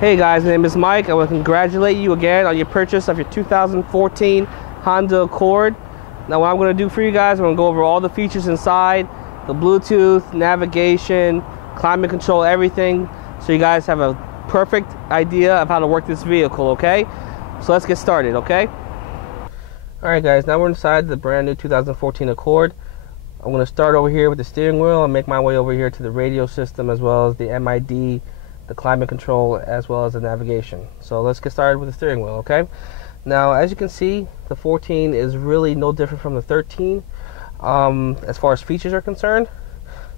Hey guys, my name is Mike. I want to congratulate you again on your purchase of your 2014 Honda Accord. Now what I'm going to do for you guys, I'm going to go over all the features inside, the Bluetooth, navigation, climate control, everything, so you guys have a perfect idea of how to work this vehicle, okay? So let's get started, okay? Alright guys, now we're inside the brand new 2014 Accord. I'm going to start over here with the steering wheel and make my way over here to the radio system as well as the MID, the climate control, as well as the navigation. So let's get started with the steering wheel, okay? Now, as you can see, the 14 is really no different from the 13 as far as features are concerned.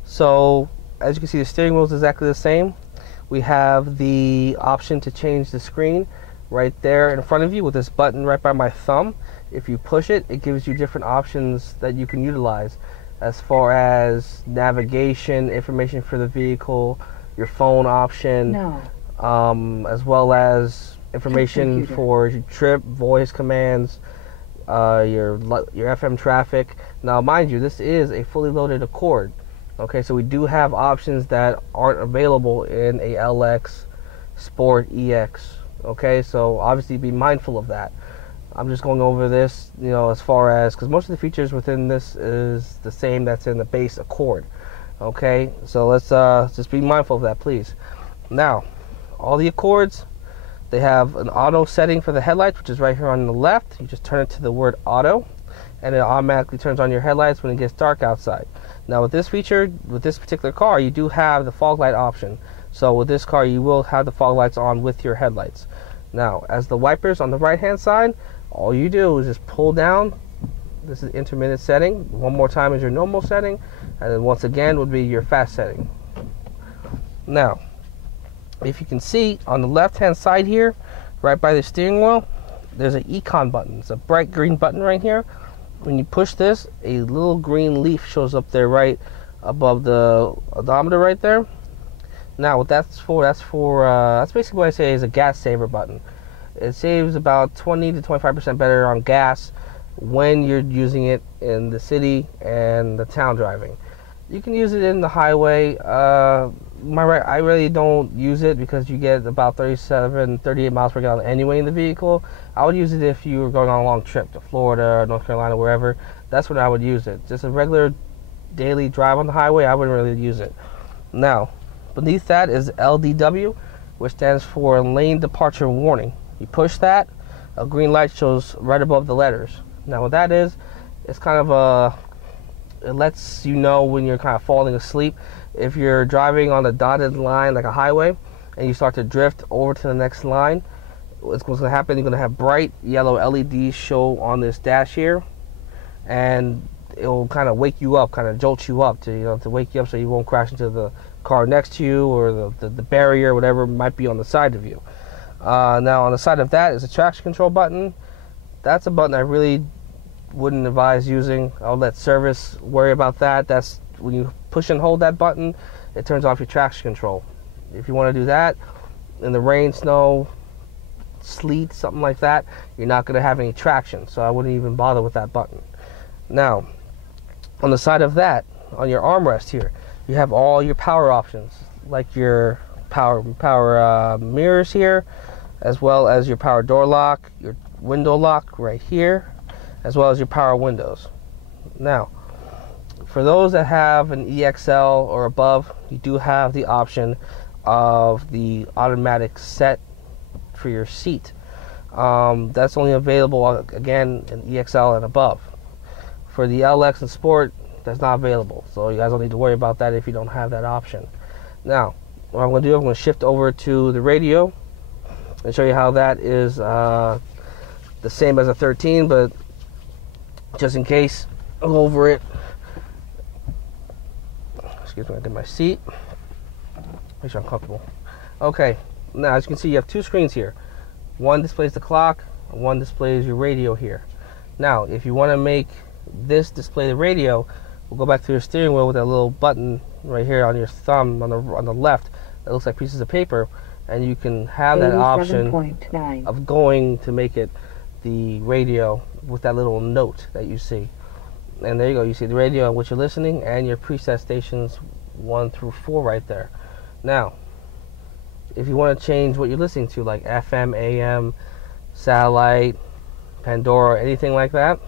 So, as you can see, the steering wheel is exactly the same. We have the option to change the screen right there in front of you with this button right by my thumb. If you push it, it gives you different options that you can utilize as far as navigation, information for the vehicle, your phone option, as well as information for your trip, voice commands, your FM traffic. Now, mind you, this is a fully loaded Accord. Okay, so we do have options that aren't available in a LX, Sport, EX. Okay, so obviously be mindful of that. I'm just going over this, as far as, because most of the features within this is the same that's in the base Accord. Okay, so let's just be mindful of that, please. Now, all the Accords, they have an auto setting for the headlights, which is right here on the left. You just turn it to the word auto, and it automatically turns on your headlights when it gets dark outside. Now, with this feature, with this particular car, you do have the fog light option. So with this car, you will have the fog lights on with your headlights. Now, as the wipers on the right-hand side, all you do is just pull down. This is intermittent setting. One more time is your normal setting, and then once again would be your fast setting. Now, if you can see on the left-hand side here, right by the steering wheel, there's an icon button. It's a bright green button right here. When you push this, a little green leaf shows up there right above the odometer right there. Now, what that's basically what I say is a gas saver button. It saves about 20 to 25% better on gas when you're using it in the city and the town driving. You can use it in the highway. I really don't use it because you get about 38 miles per gallon anyway in the vehicle. I would use it if you were going on a long trip to Florida, North Carolina, wherever. That's when I would use it. Just a regular daily drive on the highway, I wouldn't really use it. Now, beneath that is LDW, which stands for Lane Departure Warning. You push that, a green light shows right above the letters. Now, what that is, it's kind of it lets you know when you're kind of falling asleep. If you're driving on a dotted line like a highway and you start to drift over to the next line, what's going to happen, you're going to have bright yellow LEDs show on this dash here, and it will kind of wake you up, kind of jolt you up to wake you up so you won't crash into the car next to you or the barrier, whatever might be on the side of you. Now, on the side of that is a traction control button. That's a button I really wouldn't advise using. I'll let service worry about that. That's when you push and hold that button, it turns off your traction control. If you want to do that in the rain, snow, sleet, something like that, you're not going to have any traction, so I wouldn't even bother with that button. Now, on the side of that, on your armrest here, you have all your power options, like your power mirrors here, as well as your power door lock, your window lock right here, as well as your power windows. Now, for those that have an EXL or above, you do have the option of the automatic set for your seat. That's only available, again, in EXL and above. For the LX and Sport, that's not available, so you guys don't need to worry about that if you don't have that option. Now, what I'm going to do, I'm going to shift over to the radio and show you how that is the same as a 13, but just in case, I'll go over it. Excuse me, I get my seat. Make sure I'm comfortable. Okay, now as you can see, you have two screens here. One displays the clock, and one displays your radio here. Now, if you want to make this display the radio, we'll go back to your steering wheel with that little button right here on your thumb on the left that looks like pieces of paper, and you can have that option of going to make it the radio with that little note that you see. And there you go, you see the radio on which you're listening and your preset stations 1 through 4 right there. Now, if you want to change what you're listening to, like FM, AM, satellite, Pandora, anything like that,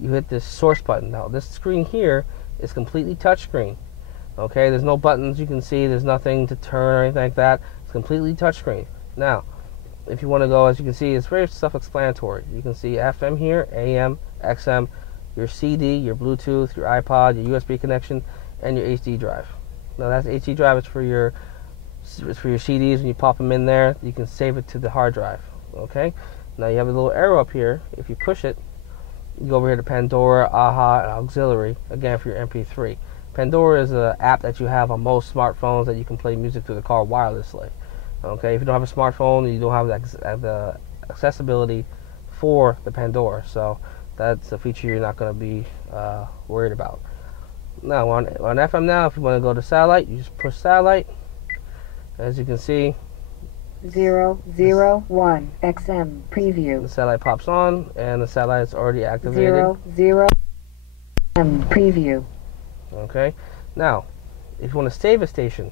you hit this source button. Now this screen here is completely touchscreen. Okay, there's no buttons you can see, there's nothing to turn or anything like that. It's completely touchscreen. Now, if you want to go, as you can see, it's very self-explanatory. You can see FM here, AM, XM, your CD, your Bluetooth, your iPod, your USB connection, and your HD drive. Now that's HD drive. It's for your CDs. When you pop them in there, you can save it to the hard drive. Okay. Now you have a little arrow up here. If you push it, you go over here to Pandora, AHA, and Auxiliary. Again, for your MP3. Pandora is an app that you have on most smartphones that you can play music through the car wirelessly. Okay. If you don't have a smartphone, you don't have the accessibility for the Pandora. So that's a feature you're not going to be worried about. Now on FM now, if you want to go to satellite, you just push satellite. As you can see, 001 XM preview. The satellite pops on, and the satellite is already activated. 00 XM preview. Okay. Now, if you want to save a station,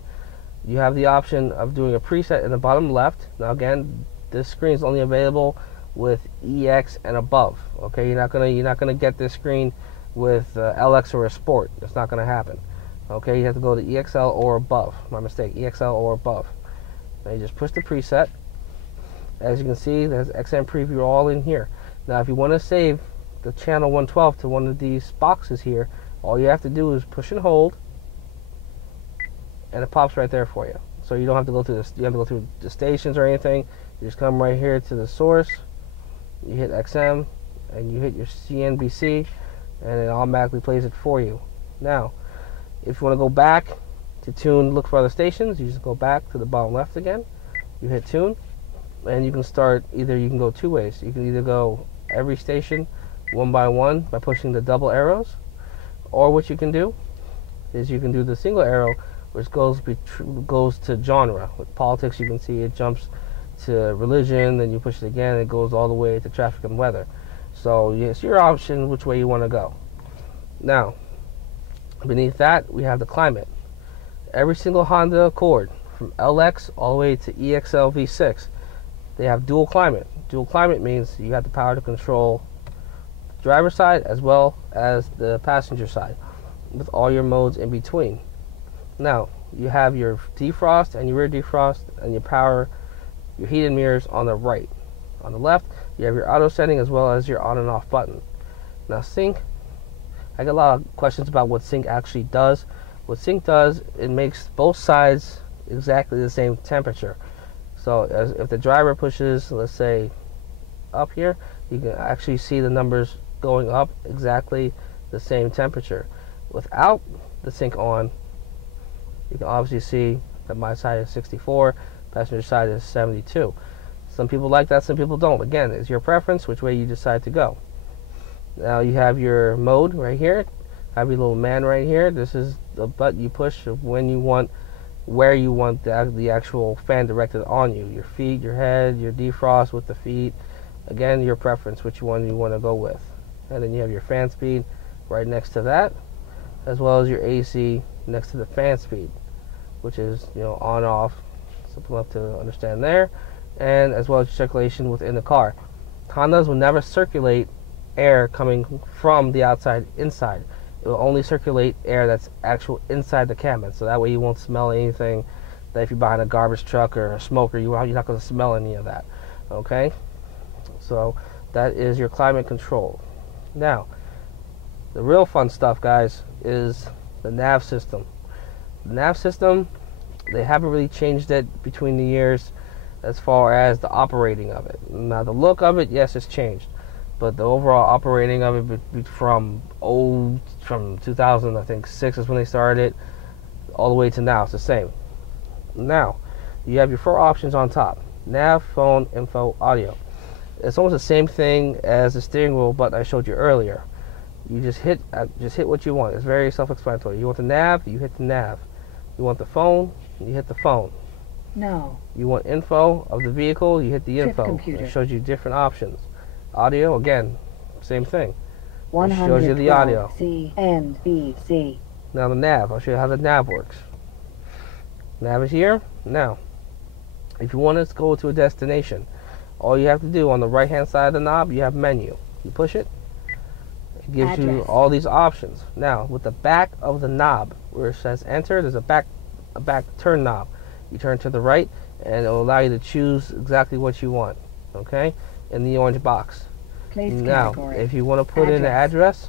you have the option of doing a preset in the bottom left. Now again, this screen is only available with EX and above. Okay, you're not gonna get this screen with LX or a Sport. It's not gonna happen. Okay, you have to go to EXL or above. My mistake, EXL or above. Now you just push the preset. As you can see, there's XM preview all in here. Now if you want to save the channel 112 to one of these boxes here, all you have to do is push and hold, and it pops right there for you. So you don't have to go through this. You have to go through the stations or anything. You just come right here to the source. You hit XM, and you hit your CNBC, and it automatically plays it for you. Now, if you want to go back to tune, look for other stations, you just go back to the bottom left again. You hit tune, and you can start. You can go two ways. You can either go every station one by one by pushing the double arrows, or what you can do is you can do the single arrow, which goes to genre. With politics, you can see it jumps to religion, then you push it again, it goes all the way to traffic and weather. So it's your option which way you want to go. Now, beneath that, we have the climate. Every single Honda Accord, from LX all the way to EXL V6, they have dual climate. Dual climate means you have the power to control the driver's side as well as the passenger side, with all your modes in between. Now, you have your defrost and your rear defrost and your heated mirrors on the right. On the left, you have your auto setting as well as your on and off button. Now sync, I get a lot of questions about what sync actually does. What sync does, it makes both sides exactly the same temperature. So if the driver pushes, let's say, up here, you can actually see the numbers going up exactly the same temperature. Without the sync on, you can obviously see that my side is 64, passenger side is 72. Some people like that, some people don't. Again, it's your preference which way you decide to go. Now you have your mode right here. Have your little man right here. This is the button you push of when you want, where you want the actual fan directed on you. Your feet, your head, your defrost with the feet. Again, your preference, which one you want to go with. And then you have your fan speed right next to that, as well as your AC next to the fan speed, which is, on off. Simple enough to understand there. And as well as circulation within the car. Hondas will never circulate air coming from the outside inside. It will only circulate air that's actual inside the cabin, so that way you won't smell anything that if you're behind a garbage truck or a smoker, you're not going to smell any of that. Okay? So that is your climate control. Now, the real fun stuff, guys, is the nav system. The nav system, they haven't really changed it between the years as far as the operating of it. Now, the look of it, yes, it's changed. But the overall operating of it from 2000, I think 6 is when they started it, all the way to now, it's the same. Now, you have your 4 options on top: nav, phone, info, audio. It's almost the same thing as the steering wheel button I showed you earlier. You just hit what you want. It's very self-explanatory. You want the nav, you hit the nav. You want the phone, you hit the phone. No. You want info of the vehicle, you hit the Trip info. computer. It shows you different options. Audio, again, same thing. It 112 shows you the audio. CNBC. Now the nav, I'll show you how the nav works. Nav is here. Now, If you want to go to a destination, all you have to do on the right hand side of the knob, you have menu. You push it, it gives you Address. all these options. Now, with the back of the knob, where it says enter, there's a back turn knob. You turn to the right, and it will allow you to choose exactly what you want, okay, in the orange box. Place Now, category. if you want to put in the address,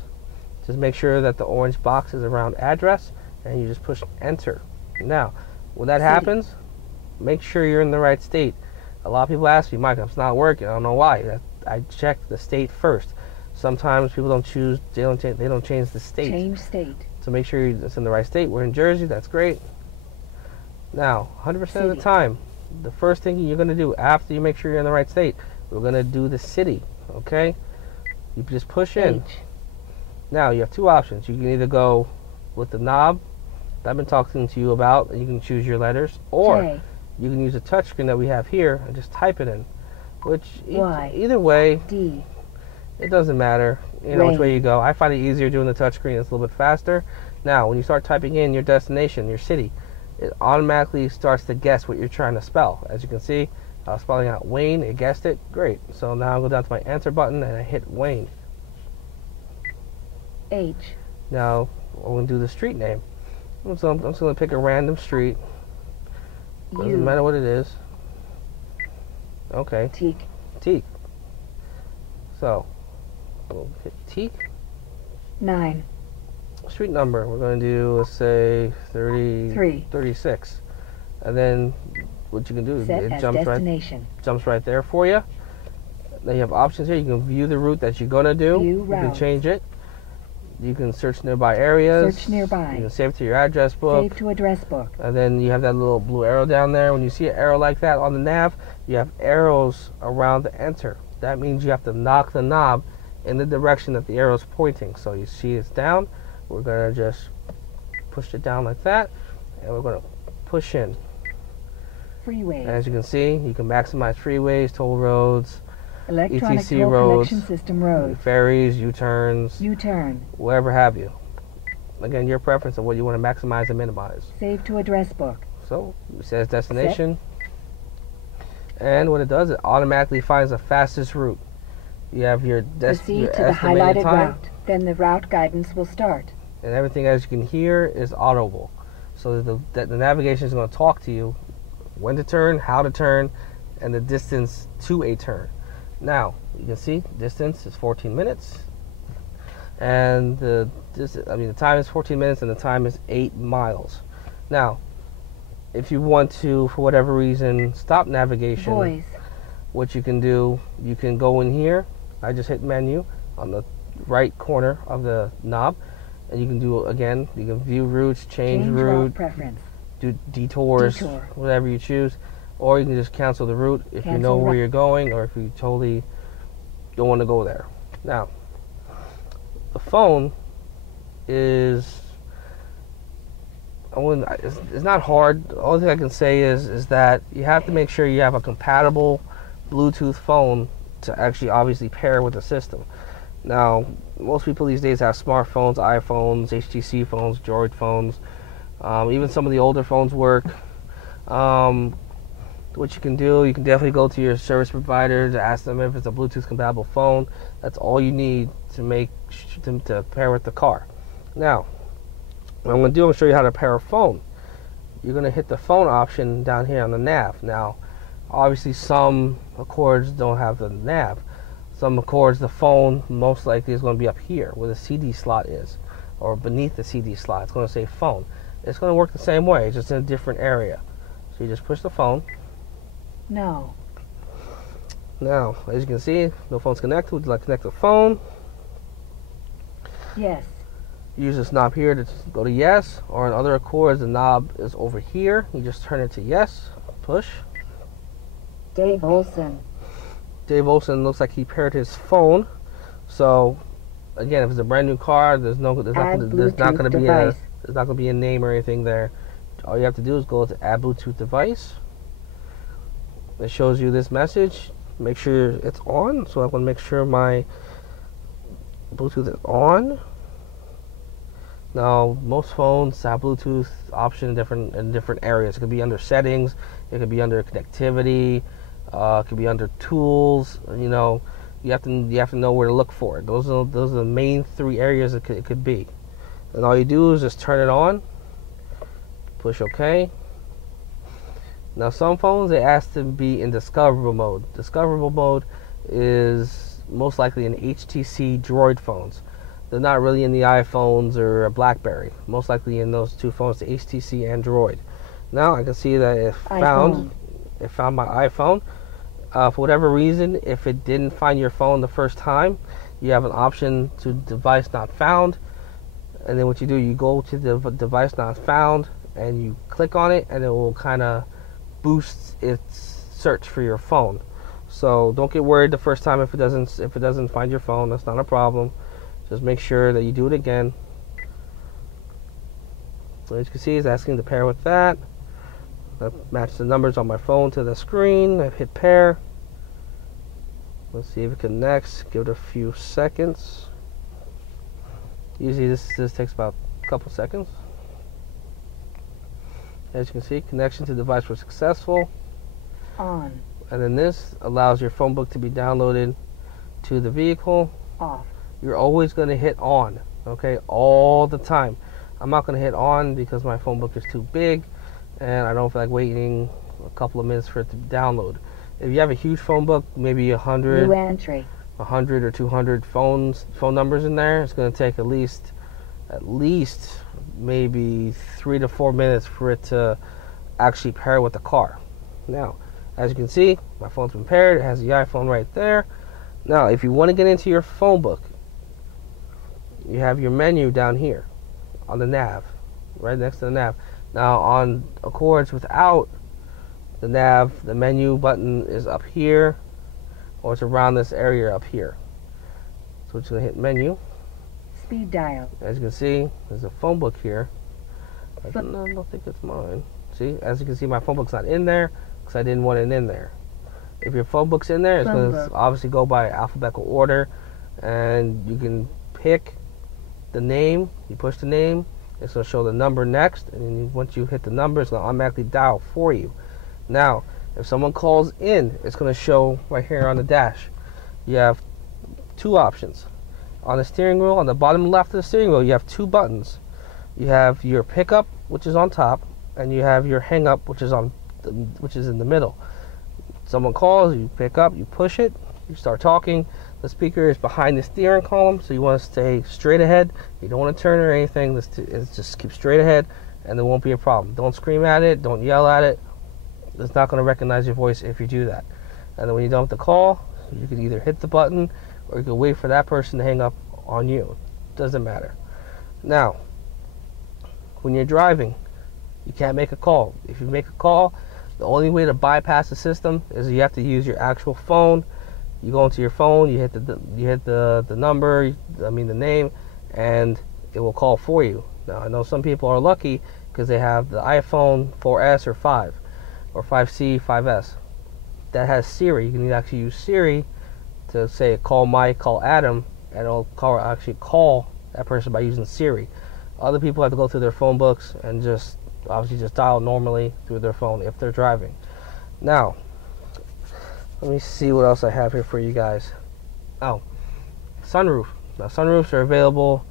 just make sure that the orange box is around address, and you just push enter. Now, when that City. happens, make sure you're in the right state. A lot of people ask me, Mike, it's not working. I don't know why. I check the state first. Sometimes people don't choose, they don't change the state. Change state. So make sure it's in the right state. We're in Jersey, that's great. Now, 100% of the City. time, the first thing you're going to do after you make sure you're in the right state, we're going to do the city, okay? You just push in. H. Now, you have two options. You can either go with the knob that I've been talking to you about, and you can choose your letters, or J. you can use the touchscreen that we have here and just type it in. Which, Y. either way, D. it doesn't matter, you know, which Range. way you go. I find it easier doing the touchscreen. It's a little bit faster. Now, when you start typing in your destination, your city, it automatically starts to guess what you're trying to spell. As you can see, I was spelling out Wayne. It guessed it. Great. So now I'll go down to my enter button and I hit Wayne. H. Now, I'm going to do the street name. So I'm just going to pick a random street. Doesn't U. matter what it is. Okay. Teak. Teak. So, we'll hit Teak. 9. Street number, we're going to do, let's say, 3. 36. And then what you can do, Set it as jumps destination. right there for you. Then you have options here. You can view the route that you're going to do. View You can routes. change it. You can search nearby areas. Search nearby. You can save it to your address book. Save to address book. And then you have that little blue arrow down there. When you see an arrow like that on the nav, you have arrows around the enter. That means you have to knock the knob in the direction that the arrow is pointing. So you see it's down. We're going to just push it down like that. And we're going to push in. Freeway. As you can see, you can maximize freeways, toll roads, Electronic ETC toll roads, collection system roads. ferries, U-turns, U-turn. whatever have you. Again, your preference of what you want to maximize and minimize. Save to address book. So it says destination, and what it does, it automatically finds the fastest route. You have your Proceed to the estimated highlighted time, route. Then the route guidance will start. and everything, as you can hear, is audible. So the navigation is going to talk to you when to turn, how to turn, and the distance to a turn. Now you can see distance is 14 minutes, and the time is 14 minutes, and the time is 8 miles. Now, if you want to, for whatever reason, stop navigation, Voice. what you can do, you can go in here. I just hit menu on the right corner of the knob, and you can do, again, you can view routes, change route route, preference. do detours, Detour. whatever you choose, or you can just cancel the route if you Cancel know where route. you're going, or if you totally don't want to go there. Now, the phone is, it's not hard. The only thing I can say is that you have to make sure you have a compatible Bluetooth phone to actually obviously pair with the system. Now, most people these days have smartphones, iPhones, HTC phones, Droid phones. Even some of the older phones work. What you can do, you can definitely go to your service provider to ask them if it's a Bluetooth compatible phone. That's all you need to make them to pair with the car. Now, what I'm going to do, I'm going to show you how to pair a phone. You're going to hit the phone option down here on the nav. Now, obviously some Accords don't have the nav. Some Accords, the phone most likely is going to be up here where the CD slot is, or beneath the CD slot. It's going to say phone. It's going to work the same way, it's just in a different area. So you just push the phone. No. Now, as you can see, the phone's connected. Would you like to connect the phone? Yes. Use this knob here to go to yes, or in other Accords, the knob is over here. You just turn it to yes, push. Dave Olson. Dave Olson looks like he paired his phone. So, again, if it's a brand new car, there's not going to be a name or anything there. All you have to do is go to add Bluetooth device. It shows you this message. Make sure it's on. So I'm going to make sure my Bluetooth is on. Now, most phones have Bluetooth option in different areas. It could be under settings. It could be under connectivity. It could be under tools. You know, you have to know where to look for it. Those are the main 3 areas it could be. And all you do is just turn it on, push OK. Now some phones, they ask to be in discoverable mode. Discoverable mode is most likely in HTC Droid phones. They're not really in the iPhones or a BlackBerry. Most likely in those 2 phones, the HTC and Droid. Now I can see that it found my iPhone. For whatever reason, if it didn't find your phone the first time, you have an option to device not found. And then what you do, you go to the device not found and you click on it, and it will kind of boost its search for your phone. So don't get worried the first time if it doesn't find your phone. That's not a problem. Just make sure that you do it again. So as you can see, it's asking to pair with that. I match the numbers on my phone to the screen. I've hit pair. Let's see if it connects. Give it a few seconds. Usually this takes about a couple seconds. As you can see, connection to device was successful. On. And then this allows your phone book to be downloaded to the vehicle. Off. You're always going to hit on, okay, all the time. I'm not going to hit on because my phone book is too big and I don't feel like waiting a couple of minutes for it to download. If you have a huge phone book, maybe 100 New entry. 100 or 200 phone numbers in there, it's going to take at least maybe 3 to 4 minutes for it to actually pair with the car. Now, as you can see, my phone's been paired. It has the iPhone right there. Now, if you want to get into your phone book, you have your menu down here on the nav, right next to the nav. Now, on Accords without the nav, the menu button is up here, or it's around this area up here. So we're just going to hit menu. Speed dial. As you can see, there's a phone book here. I don't think it's mine. See, as you can see, my phone book's not in there because I didn't want it in there. If your phone book's in there, it's going to obviously go by alphabetical order, and you can pick the name. You push the name, it's going to show the number next, and then once you hit the number, it's going to automatically dial for you. Now, if someone calls in, it's going to show right here on the dash. You have 2 options. On the steering wheel, on the bottom left of the steering wheel, you have 2 buttons. You have your pickup, which is on top, and you have your hang up, which is in the middle. Someone calls, you pick up, you push it, you start talking. The speaker is behind the steering column, so you want to stay straight ahead. You don't want to turn or anything. Just keep straight ahead, and there won't be a problem. Don't scream at it. Don't yell at it. It's not going to recognize your voice if you do that. And then when you don't have to call, you can either hit the button or you can wait for that person to hang up on you. Doesn't matter. Now, when you're driving, you can't make a call. If you make a call, the only way to bypass the system is you have to use your actual phone. You go into your phone, you hit the number, the name, and it will call for you. Now, I know some people are lucky because they have the iPhone 4S or 5 or 5C, 5S that has Siri. You can actually use Siri to say call Mike, call Adam, and it'll actually call that person by using Siri. Other people have to go through their phone books and just dial normally through their phone if they're driving. Now, let me see what else I have here for you guys. Oh, sunroof. Now, sunroofs are available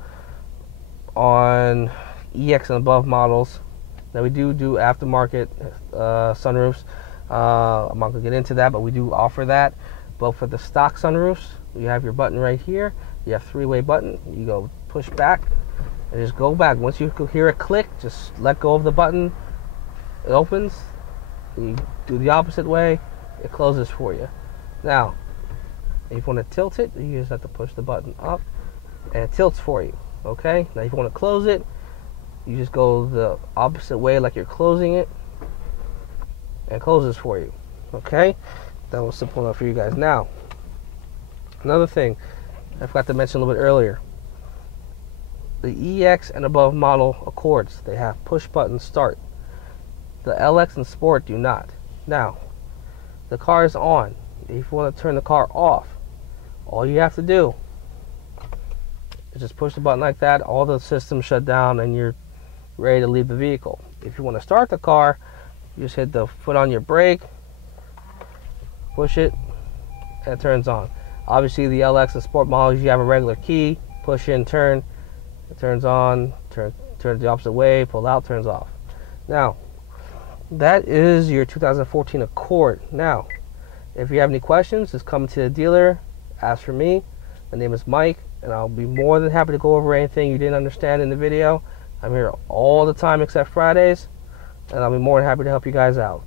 on EX and above models. Now, we do aftermarket sunroofs. I'm not going to get into that, but we do offer that. But for the stock sunroofs, you have your button right here. You have 3-way button. You go push back and just go back. Once you hear a click, just let go of the button. It opens. You do the opposite way. It closes for you. Now, if you want to tilt it, you just have to push the button up and it tilts for you. Okay? Now, if you want to close it, you just go the opposite way like you're closing it and it closes for you. Okay? That was simple enough for you guys. Now, another thing I forgot to mention a little bit earlier. The EX and above model Accords, they have push button start. The LX and Sport do not. Now, the car is on. If you want to turn the car off, all you have to do is just push the button like that. All the systems shut down and you're ready to leave the vehicle. If you want to start the car, You just hit the foot on your brake, push it, and it turns on. Obviously, the LX and Sport models, you have a regular key, push in, turn, it turns on, turns the opposite way, pull out, turns off. Now, that is your 2014 Accord. Now, if you have any questions, just come to the dealer, ask for me. My name is Mike, and I'll be more than happy to go over anything you didn't understand in the video. I'm here all the time except Fridays, and I'll be more than happy to help you guys out.